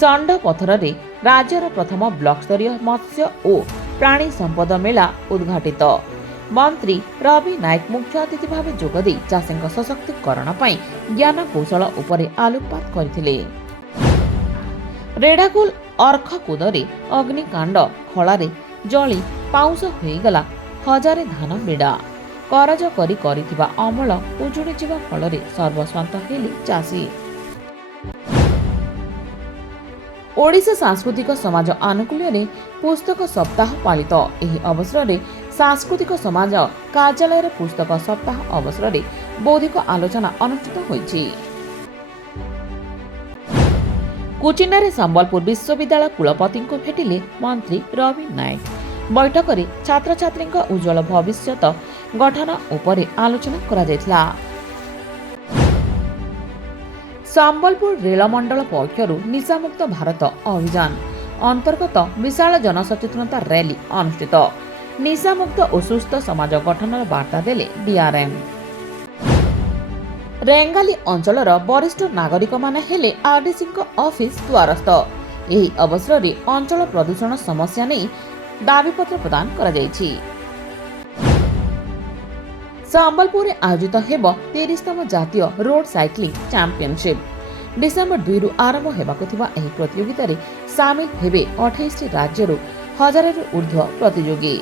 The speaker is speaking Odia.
ଷଣ୍ଢ ପଥରରେ ରାଜ୍ୟର ପ୍ରଥମ ବ୍ଲକ ସ୍ତରୀୟ ମତ୍ସ୍ୟ ଓ ପ୍ରାଣୀ ସମ୍ପଦ ମେଳା ଉଦ୍ଘାଟିତ। ମନ୍ତ୍ରୀ ରବି ନାୟକ ମୁଖ୍ୟ ଅତିଥି ଭାବେ ଯୋଗଦେଇ ଚାଷୀଙ୍କ ସଶକ୍ତିକରଣ ପାଇଁ ଜ୍ଞାନ କୌଶଳ ଉପରେ ଆଲୋକପାତ କରିଥିଲେ। ରେଢ଼ାଖୋଲ ଅର୍ଖକୁଦରେ ଅଗ୍ନିକାଣ୍ଡ ଖଳାରେ ଜଳି ପାଉଁଶ ହୋଇଗଲା ହଜାରେ ଧାନ ବିଡ଼ା। କରଜ କରି କରିଥିବା ଅମଳ ଉଜୁଡ଼ି ଯିବା ଫଳରେ ସର୍ବସ୍ୱାନ୍ତ ହେଲେ ଚାଷୀ। ଓଡ଼ିଶା ସାଂସ୍କୃତିକ ସମାଜ ଆନୁକୂଲ୍ୟରେ ପୁସ୍ତକ ସପ୍ତାହ ପାଳିତ। ଏହି ଅବସରରେ ସାଂସ୍କୃତିକ ସମାଜ କାର୍ଯ୍ୟାଳୟରେ ପୁସ୍ତକ ସପ୍ତାହ ଅବସରରେ ବୌଦ୍ଧିକ ଆଲୋଚନା ଅନୁଷ୍ଠିତ ହୋଇଛି। କୁଚିଣ୍ଡାରେ ସମ୍ବଲପୁର ବିଶ୍ୱବିଦ୍ୟାଳୟ କୁଳପତିଙ୍କୁ ଭେଟିଲେ ମନ୍ତ୍ରୀ ରବି ନାୟକ। ବୈଠକରେ ଛାତ୍ରଛାତ୍ରୀଙ୍କ ଉଜ୍ଜଳ ଭବିଷ୍ୟତ ଗଠନ ଉପରେ ଆଲୋଚନା କରାଯାଇଥିଲା। ସମ୍ବଲପୁର ରେଳମଣ୍ଡଳ ପକ୍ଷରୁ ନିଶାମୁକ୍ତ ଭାରତ ଅଭିଯାନ ଅନ୍ତର୍ଗତ ବିଶାଳ ଜନସଚେତନତା ର୍ୟାଲି ଅନୁଷ୍ଠିତ। ନିଶାମୁକ୍ତ ଓ ସୁସ୍ଥ ସମାଜ ଗଠନର ବାର୍ତ୍ତା ଦେଲେ ଡିଆର୍ଏମ୍। ରେଙ୍ଗାଲି ଅଞ୍ଚଳର ବରିଷ୍ଠ ନାଗରିକମାନେ ହେଲେ ଆରଡିସିଙ୍କ ଅଫିସ ଦ୍ୱାରସ୍ଥ। ଏହି ଅବସରରେ ଅଞ୍ଚଳ ପ୍ରଦୂଷଣ ସମସ୍ୟା ନେଇ ଦାବିପତ୍ର ପ୍ରଦାନ କରାଯାଇଛି। ସମ୍ବଲପୁରରେ ଆୟୋଜିତ ହେବ 30ତମ ଜାତୀୟ ରୋଡ୍ ସାଇକ୍ଲିଂ ଚାମ୍ପିୟନସିପ୍। ଡିସେମ୍ବର 2ରୁ ଆରମ୍ଭ ହେବାକୁ ଥିବା ଏହି ପ୍ରତିଯୋଗିତାରେ ସାମିଲ ହେବେ 28ଟି ରାଜ୍ୟରୁ 1000ରୁ ଉର୍ଦ୍ଧ୍ୱ ପ୍ରତିଯୋଗୀ।